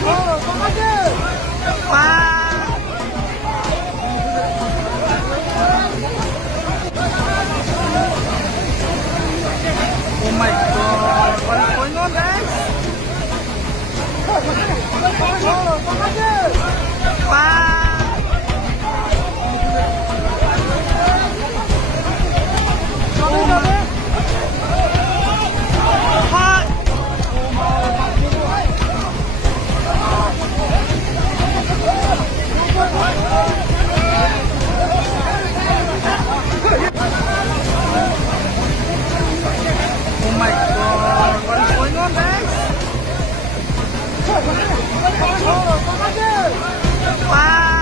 Oh my god, what is going on, guys? Oh my god, what is going on, guys? Wow!